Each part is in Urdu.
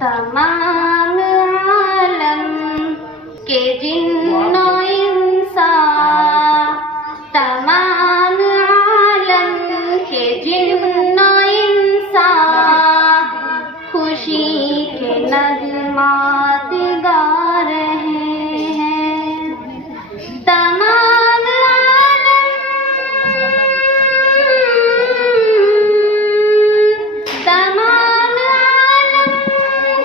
تمام عالم کے جن و انسان، تمام عالم کے جن و انسان خوشی کے نغمات گا رہے ہیں۔ تمام عالم، تمام عالم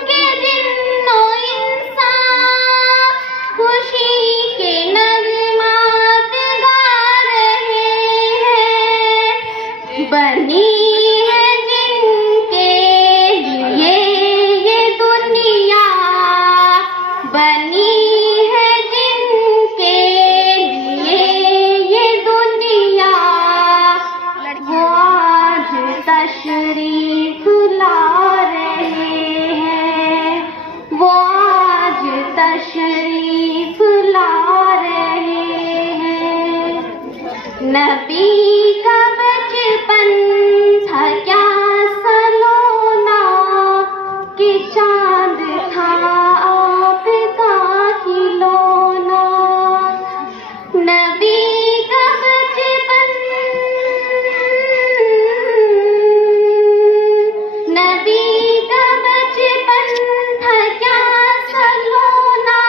کے جن و انسان خوشی کے نغمات گا رہے ہیں۔ بنی ہے جن کے لیے یہ دنیا، بنی ہے جن کے لیے یہ دنیا، وہ آج تشریف لا رہے ہیں، وہ آج تشریف لا رہے ہیں۔ نبی کا بچپن تھا کیا سلونا، کہ چاند تھا آپ کا کھلونا۔ نبی کا بچپن، نبی کا بچپن تھا کیا سلونا،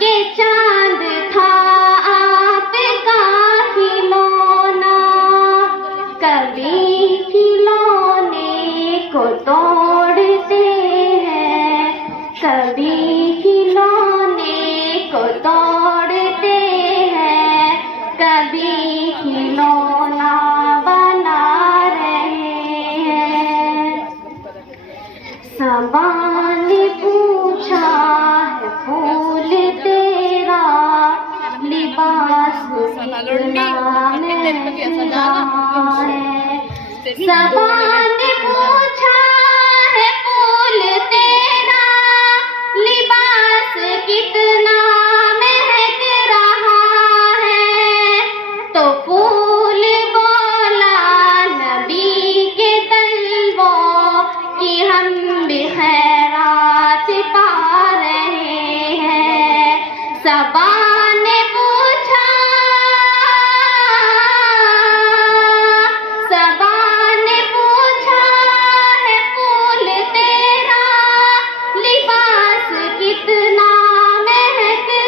کہ چاند تھا آپ کا کھلونا۔ کبھی کھلونے کو توڑتے ہیں، کبھی کھلونے کو توڑتے ہیں، کبھی کھلونا بنا رہے ہیں۔ صبا نے پوچھا ہے پھول تیرا، لباس کتنا مہنگا ہے۔ صبا نے پوچھا ہے پھول تیرا، لباس کتنا مہک رہا ہے، تو پھول